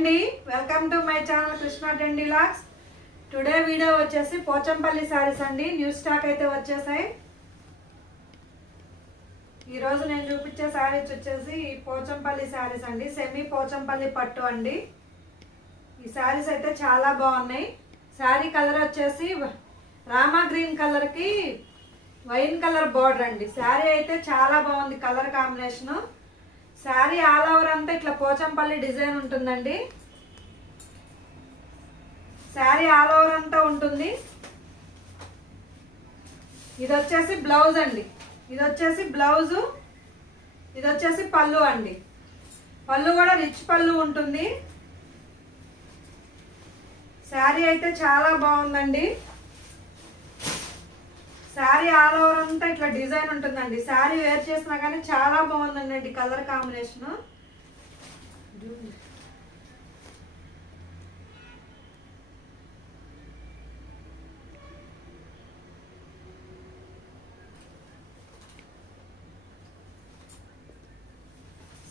అండి welcome to my channel Krishna trendy looks today video వచ్చేసి పోచంపల్లి శారీస్ అండి న్యూ స్టాక్ అయితే వచ్చేసాయి. ఈరోజు నేను చూపించే శారీస్ వచ్చేసి పోచంపల్లి శారీస్ అండి సెమీ పోచంపల్లి పట్టు అండి. ఈ శారీస్ అయితే చాలా బాగున్నాయి. శారీ కలర్ వచ్చేసి రామా గ్రీన్ కలర్కి వైన్ కలర్ బార్డర్ అండి. శారీ అయితే చాలా బాగుంది colour combination sari all over అంతా ఇట్లా పోచంపల్లి డిజైన్ ఉంటుందండి. శారీ ఆల్ ఓవర్ అంతా ఉంటుంది. ఇది వచ్చేసి బ్లౌజ్ అండి. ఇది వచ్చేసి బ్లౌజు. ఇది వచ్చేసి పళ్ళు అండి. పళ్ళు కూడా రిచ్ పళ్ళు ఉంటుంది. శారీ అయితే చాలా బాగుందండి. శారీ ఆల్ ఓవర్ అంతా ఇట్లా డిజైన్ ఉంటుందండి. శారీ వేర్ చేసినా కానీ చాలా బాగుందండి colour combination.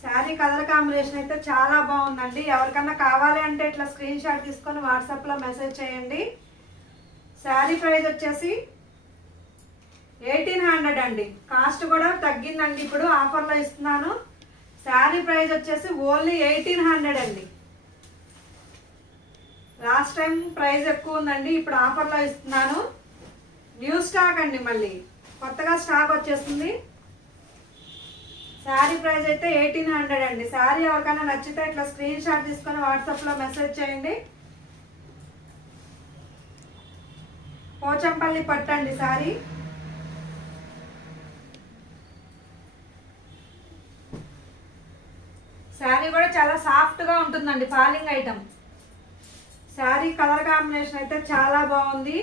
Sari colour combination అయితే చాలా బాగుందండి. ఎవరికన్నా కావాలి అంటే ఇట్లా స్క్రీన్ షాట్ తీసుకొని వాట్సాప్లో మెసేజ్ చేయండి. శారీ ప్రైస్ వచ్చేసి ఎయిటీన్ హండ్రెడ్ అండి. కాస్ట్ కూడా తగ్గిందండి. ఇప్పుడు ఆఫర్లో ఇస్తున్నాను. శారీ ప్రైస్ వచ్చేసి ఓన్లీ ఎయిటీన్ హండ్రెడ్ అండి. లాస్ట్ టైం ప్రైస్ ఎక్కువ ఉందండి. ఇప్పుడు ఆఫర్లో ఇస్తున్నాను. న్యూ స్టాక్ అండి మళ్ళీ. కొత్తగా స్టాక్ వచ్చేసింది. శారీ ప్రైస్ అయితే ఎయిటీన్ హండ్రెడ్ అండి. శారీ ఎవరికైనా నచ్చితే ఇట్లా స్క్రీన్ షాట్ తీసుకొని వాట్సాప్లో మెసేజ్ చేయండి. పోచంపల్లి పట్టండి శారీ. శారీ కూడా చాలా సాఫ్ట్గా ఉంటుందండి falling item sari colour combination అయితే చాలా బాగుంది.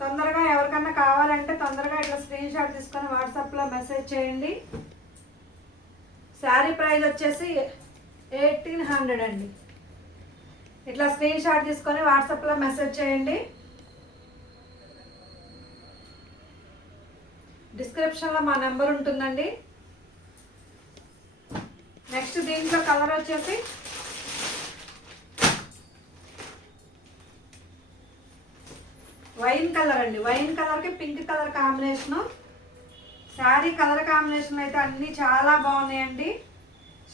తొందరగా ఎవరికన్నా కావాలంటే తొందరగా ఇట్లా స్క్రీన్ షాట్ తీసుకొని వాట్సాప్లో మెసేజ్ చేయండి. శారీ ప్రైస్ వచ్చేసి ఎయిటీన్ హండ్రెడ్ అండి. ఇట్లా స్క్రీన్ షాట్ తీసుకొని వాట్సాప్లో మెసేజ్ చేయండి. డిస్క్రిప్షన్లో మా నెంబర్ ఉంటుందండి. నెక్స్ట్ దీంట్లో కలర్ వచ్చేసి వైన్ కలర్ అండి. వైన్ కలర్కి pink colour combination. Sari colour combination అయితే అన్నీ చాలా బాగున్నాయండి.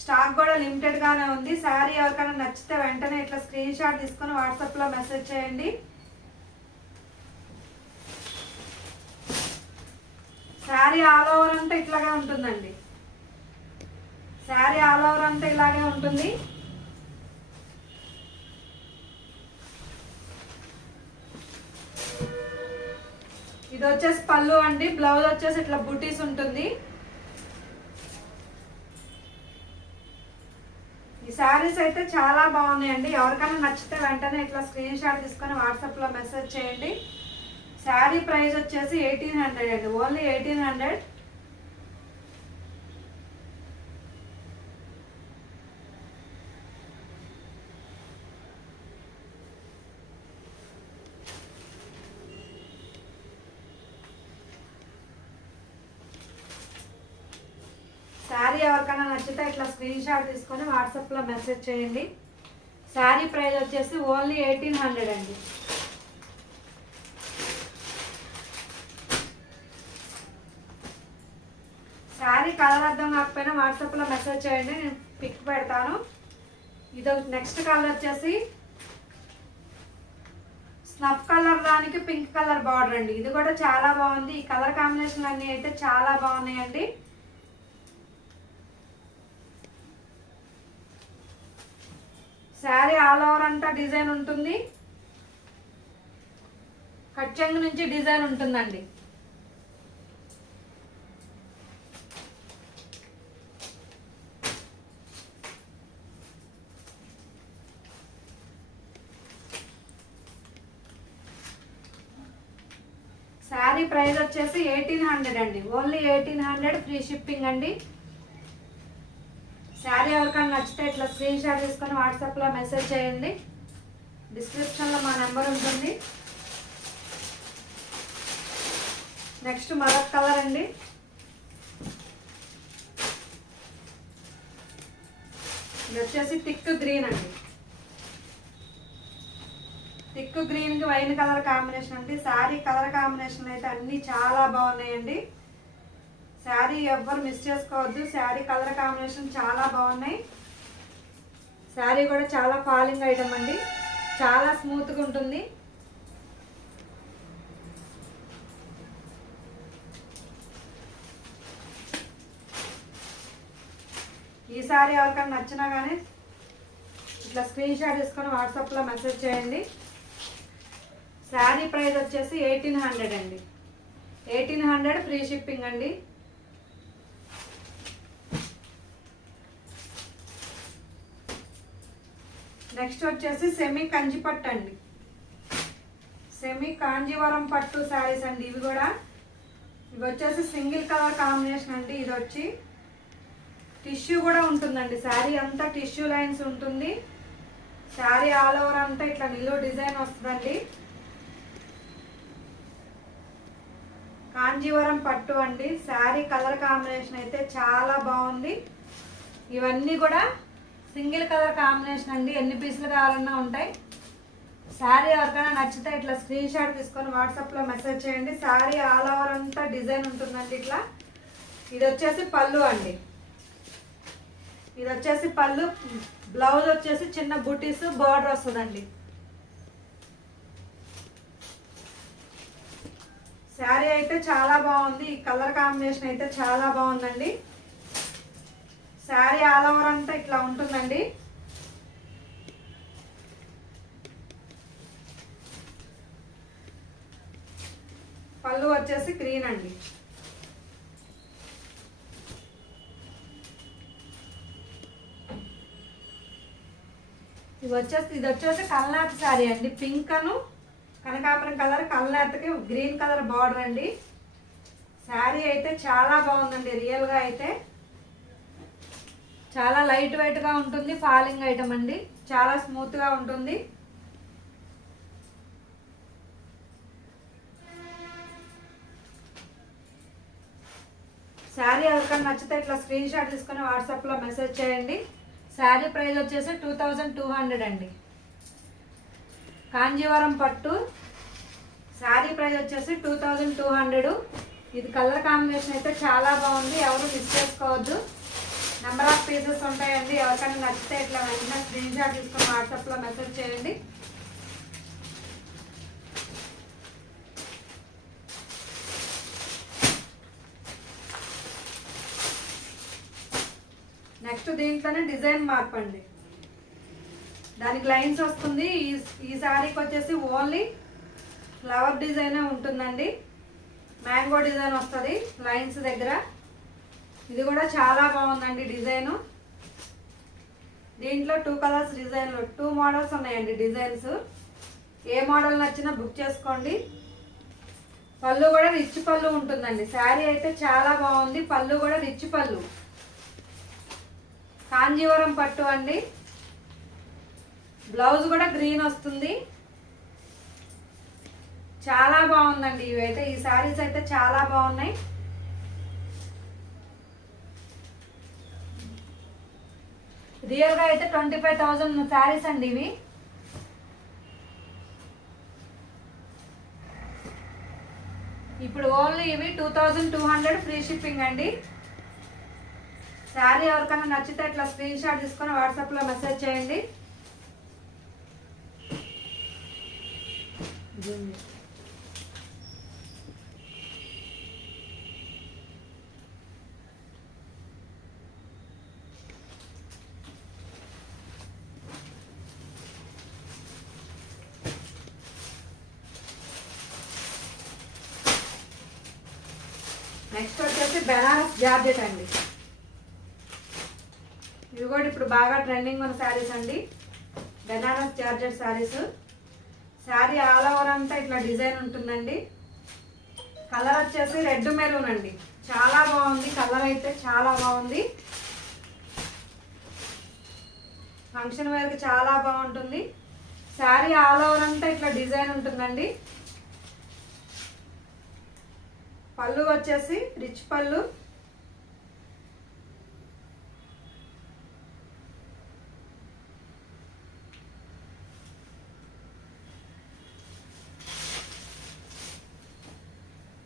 స్టాక్ కూడా లిమిటెడ్గానే ఉంది. శారీ ఎవరికైనా నచ్చితే వెంటనే ఇట్లా స్క్రీన్ షాట్ తీసుకొని వాట్సాప్లో మెసేజ్ చేయండి. శారీ ఆల్ ఓవర్ అంతా ఇట్లాగే ఉంటుందండి. శారీ ఆల్ ఓవర్ అంతా ఇలాగే ఉంటుంది. ఇది వచ్చేసి పళ్ళు అండి. బ్లౌజ్ వచ్చేసి ఇట్లా బుటీస్ ఉంటుంది. ఈ శారీస్ అయితే చాలా బాగున్నాయండి. ఎవరికైనా నచ్చితే వెంటనే ఇట్లా స్క్రీన్ షాట్ తీసుకొని వాట్సాప్లో మెసేజ్ చేయండి. శారీ ప్రైస్ వచ్చేసి ఎయిటీన్ హండ్రెడ్ అండి. Only eighteen hundred. శారీ ఎవరికైనా నచ్చితే ఇట్లా స్క్రీన్ షాట్ తీసుకొని వాట్సాప్లో మెసేజ్ చేయండి. శారీ ప్రైస్ వచ్చేసి ఓన్లీ ఎయిటీన్ హండ్రెడ్ అండి. శారీ కలర్ అర్థం కాకపోయినా వాట్సాప్లో మెసేజ్ చేయండి నేను పిక్ పెడతాను. ఇది నెక్స్ట్ కలర్ వచ్చేసి స్నఫ్ కలర్ దానికి పింక్ కలర్ బార్డర్ అండి. ఇది కూడా చాలా బాగుంది. ఈ కలర్ కాంబినేషన్ అన్నీ అయితే చాలా బాగున్నాయండి. శారీ ఆల్ ఓవర్ అంతా డిజైన్ ఉంటుంది. కచ్చంగ్ నుంచి డిజైన్ ఉంటుందండి. శారీ ప్రైస్ వచ్చేసి ఎయిటీన్ హండ్రెడ్ అండి. Only eighteen hundred free shipping అండి. శారీ ఎవరికైనా నచ్చితే ఇట్లా స్క్రీన్ షాట్ తీసుకొని వాట్సాప్లో మెసేజ్ చేయండి. డిస్క్రిప్షన్లో మా నెంబర్ ఉంటుంది. నెక్స్ట్ మరొక కలర్ అండి. ఇది వచ్చేసి థిక్ గ్రీన్ అండి. థిక్ గ్రీన్కి వైన్ కలర్ కాంబినేషన్ అండి. శారీ కలర్ కాంబినేషన్ అయితే అన్నీ చాలా బాగున్నాయండి. శారీ ఎవ్వరు మిస్ చేసుకోవద్దు. శారీ కలర్ కాంబినేషన్ చాలా బాగున్నాయి. శారీ కూడా చాలా ఫాలింగ్ ఐటమ్ అండి. చాలా స్మూత్గా ఉంటుంది. ఈ శారీ ఎవరికైనా నచ్చినా కానీ ఇట్లా స్క్రీన్ షాట్ తీసుకొని వాట్సాప్లో మెసేజ్ చేయండి. శారీ ప్రైస్ వచ్చేసి ఎయిటీన్ హండ్రెడ్ అండి. ఎయిటీన్ హండ్రెడ్ ఫ్రీ షిప్పింగ్ అండి. నెక్స్ట్ వచ్చేసి సెమీ కంచి పట్టు అండి. సెమీ కాంజీవరం పట్టు శారీస్ అండి ఇవి కూడా. ఇవి వచ్చేసి సింగిల్ కలర్ కాంబినేషన్ అండి. ఇది వచ్చి టిష్యూ కూడా ఉంటుందండి. శారీ అంతా టిష్యూ లైన్స్ ఉంటుంది. శారీ ఆల్ ఓవర్ అంతా ఇట్లా నిలువ డిజైన్ వస్తుందండి. కాంజీవరం పట్టు అండి. శారీ కలర్ కాంబినేషన్ అయితే చాలా బాగుంది. ఇవన్నీ కూడా సింగిల్ కలర్ కాంబినేషన్ అండి. ఎన్ని పీసులు కావాలన్నా ఉంటాయి. శారీ ఎవరికైనా నచ్చితే ఇట్లా స్క్రీన్ షాట్ తీసుకొని వాట్సాప్లో మెసేజ్ చేయండి. శారీ ఆల్ ఓవర్ అంతా డిజైన్ ఉంటుందండి ఇట్లా. ఇది వచ్చేసి పళ్ళు అండి. ఇది వచ్చేసి పళ్ళు. బ్లౌజ్ వచ్చేసి చిన్న బుటీస్ బార్డర్ వస్తుందండి. శారీ అయితే చాలా బాగుంది. ఈ కలర్ కాంబినేషన్ అయితే చాలా బాగుందండి. శారీ ఆల్ ఓవర్ అంతా ఇట్లా ఉంటుందండి. పళ్ళు వచ్చేసి గ్రీన్ అండి. ఇది వచ్చేసి ఇది వచ్చేసి కల్నాథ్ శారీ అండి. పింక్ అను కనకాంబరం కలర్ కల్నాథ్కి గ్రీన్ కలర్ బార్డర్ అండి. శారీ అయితే చాలా బాగుందండి. రియల్గా అయితే చాలా లైట్ వెయిట్గా ఉంటుంది ఫాలింగ్ ఐటమ్ అండి. చాలా స్మూత్గా ఉంటుంది. శారీ ఎవరికైనా నచ్చితే ఇట్లా స్క్రీన్ షాట్ తీసుకొని వాట్సాప్లో మెసేజ్ చేయండి. శారీ ప్రైస్ వచ్చేసి టూ థౌజండ్ టూ హండ్రెడ్ అండి. కాంజీవరం పట్టు. శారీ ప్రైస్ వచ్చేసి టూ థౌజండ్ టూ హండ్రెడ్. ఇది కలర్ కాంబినేషన్ అయితే చాలా బాగుంది. ఎవరు మిస్ చేసుకోవద్దు. నెంబర్ ఆఫ్ పీసెస్ ఉంటాయండి. ఎవరికైనా నచ్చితే ఇట్లా వెంటనే స్క్రీన్ షాట్ తీసుకొని వాట్సాప్లో మెసేజ్ చేయండి. నెక్స్ట్ దీంట్లోనే డిజైన్ మార్పండి దానికి లైన్స్ వస్తుంది. ఈ ఈ శారీకి వచ్చేసి ఓన్లీ ఫ్లవర్ డిజైనే ఉంటుందండి. మ్యాంగో డిజైన్ వస్తుంది. లైన్స్ దగ్గర. ఇది కూడా చాలా బాగుందండి డిజైను. దీంట్లో టూ కలర్స్ డిజైన్లు టూ మోడల్స్ ఉన్నాయండి డిజైన్స్. ఏ మోడల్ నచ్చినా బుక్ చేసుకోండి. పళ్ళు కూడా రిచ్ పళ్ళు ఉంటుందండి. శారీ అయితే చాలా బాగుంది. పళ్ళు కూడా రిచ్ పళ్ళు. కాంజీవరం పట్టు అండి. బ్లౌజ్ కూడా గ్రీన్ వస్తుంది. చాలా బాగుందండి ఇవైతే. ఈ శారీస్ అయితే చాలా బాగున్నాయి. రియల్గా అయితే ట్వంటీ ఫైవ్ థౌజండ్ శారీస్ అండి ఇవి. ఇప్పుడు ఓన్లీ ఇవి two thousand two hundred free shipping అండి. శారీ ఎవరికైనా నచ్చితే ఇట్లా స్క్రీన్ షాట్ తీసుకొని వాట్సాప్లో మెసేజ్ చేయండి నెక్స్ట్ వచ్చేసి బెనారస్ జార్జెట్ అండి ఇవి కూడా ఇప్పుడు బాగా ట్రెండింగ్ ఉన్న శారీస్ అండి. Banaras georgette saris sari all over అంతా ఇట్లా డిజైన్ ఉంటుందండి. కలర్ వచ్చేసి రెడ్ మెరూన్ అండి. చాలా బాగుంది. కలర్ అయితే చాలా బాగుంది. ఫంక్షన్ వేర్కి చాలా బాగుంటుంది. శారీ ఆల్ ఓవర్ అంతా ఇట్లా డిజైన్ ఉంటుందండి. పళ్ళు వచ్చేసి రిచ్ పళ్ళు.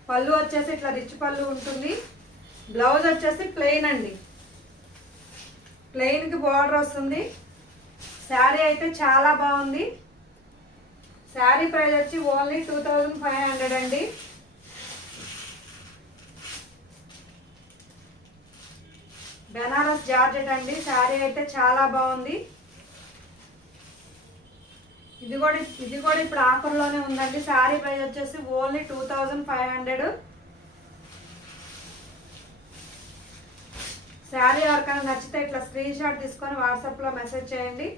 పళ్ళు వచ్చేసి ఇట్లా రిచ్ పళ్ళు ఉంటుంది. బ్లౌజ్ వచ్చేసి ప్లెయిన్ అండి. ప్లెయిన్కి బార్డర్ వస్తుంది. శారీ అయితే చాలా బాగుంది. శారీ ప్రైస్ వచ్చి only two thousand five hundred అండి. బెనారస్ జార్జెట్ అండి. శారీ అయితే చాలా బాగుంది. ఇది కూడా ఇది కూడా ఇప్పుడు ఆఫర్లోనే ఉందండి. శారీ ప్రైస్ వచ్చేసి only two thousand five hundred. Sari ఎవరికైనా నచ్చితే ఇట్లా స్క్రీన్ షాట్ తీసుకొని వాట్సాప్లో మెసేజ్ చేయండి.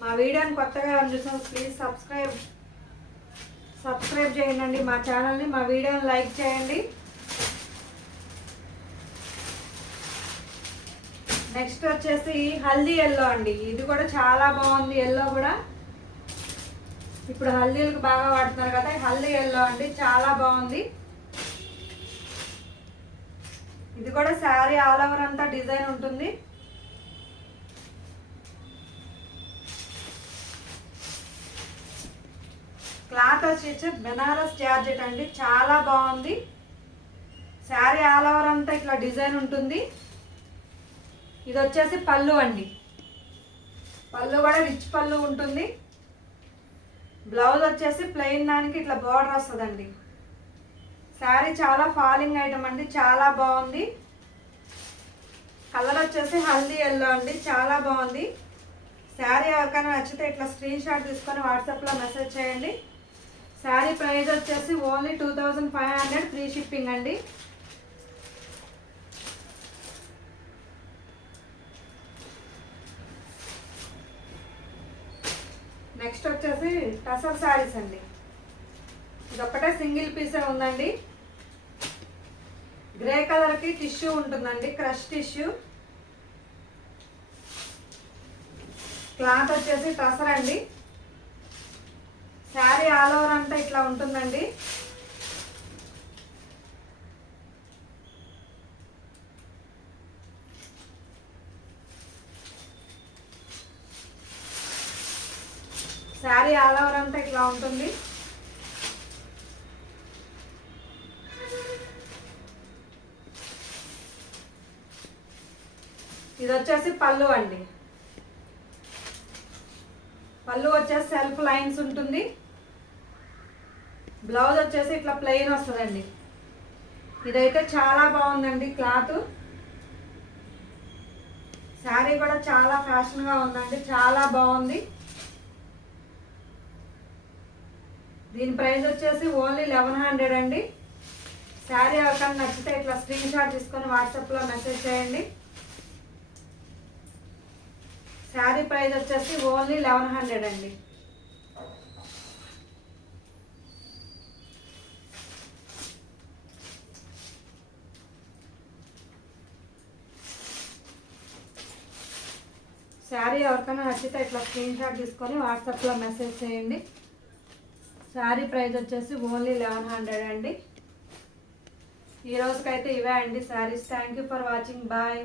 మా వీడియోని కొత్తగా ఎవరు చూసాం ప్లీజ్ సబ్స్క్రైబ్ సబ్స్క్రైబ్ చేయండి మా ఛానల్ని మా వీడియోని లైక్ చేయండి. నెక్స్ట్ వచ్చేసి హల్దీ ఎల్లో అండి. ఇది కూడా చాలా బాగుంది ఎల్లో కూడా. ఇప్పుడు హల్దీలకు బాగా వాడుతున్నారు కదా హల్దీ ఎల్లో అండి చాలా బాగుంది. ఇది కూడా శారీ ఆల్ ఓవర్ అంతా డిజైన్ ఉంటుంది. క్లాత్ వచ్చేసి బెనారస్ జార్జెట్ అండి. చాలా బాగుంది. శారీ ఆల్ ఓవర్ అంతా ఇట్లా డిజైన్ ఉంటుంది. ఇది వచ్చేసి పళ్ళు అండి. పళ్ళు కూడా రిచ్ పళ్ళు ఉంటుంది. బ్లౌజ్ వచ్చేసి ప్లెయిన్ దానికి ఇట్లా బార్డర్ వస్తుందండి. శారీ చాలా ఫాలింగ్ ఐటమ్ అండి. చాలా బాగుంది. కలర్ వచ్చేసి హల్దీ ఎల్లో అండి. చాలా బాగుంది. శారీ ఎవరికైనా నచ్చితే ఇట్లా స్క్రీన్ షాట్ తీసుకొని వాట్సాప్లో మెసేజ్ చేయండి. శారీ ప్రైస్ వచ్చేసి only two thousand five hundred free shipping అండి. నెక్స్ట్ వచ్చేసి టసర్ శారీస్ అండి. ఇదొక్కటే సింగిల్ పీసే ఉందండి. గ్రే కలర్కి టిష్యూ ఉంటుందండి క్రష్ టిష్యూ. క్లాత్ వచ్చేసి టసర్ అండి. శారీ ఆల్ ఓవర్ అంతా ఇట్లా ఉంటుందండి. శారీ ఆల్ ఓవర్ అంతా ఇట్లా ఉంటుంది. ఇది వచ్చేసి పళ్ళు అండి. పళ్ళు వచ్చేసి సెల్ఫ్ లైన్స్ ఉంటుంది. బ్లౌజ్ వచ్చేసి ఇట్లా ప్లెయిన్ వస్తుందండి. ఇదైతే చాలా బాగుందండి క్లాత్. శారీ కూడా చాలా ఫ్యాషన్గా ఉందండి చాలా బాగుంది. దీని ప్రైస్ వచ్చేసి ఓన్లీ లెవెన్ హండ్రెడ్ అండి. శారీ ఎవరికైనా నచ్చితే ఇట్లా స్క్రీన్ షాట్ తీసుకొని వాట్సాప్లో మెసేజ్ చేయండి. శారీ ప్రైస్ వచ్చేసి ఓన్లీ లెవెన్ హండ్రెడ్ అండి. శారీ ఎవరికైనా నచ్చితే ఇట్లా స్క్రీన్ షాట్ తీసుకొని వాట్సాప్లో మెసేజ్ చేయండి. శారీ ప్రైస్ వచ్చేసి ఓన్లీ లెవెన్ హండ్రెడ్ అండి. ఈ రోజుకైతే ఇవే అండి. Saris thank you for watching bye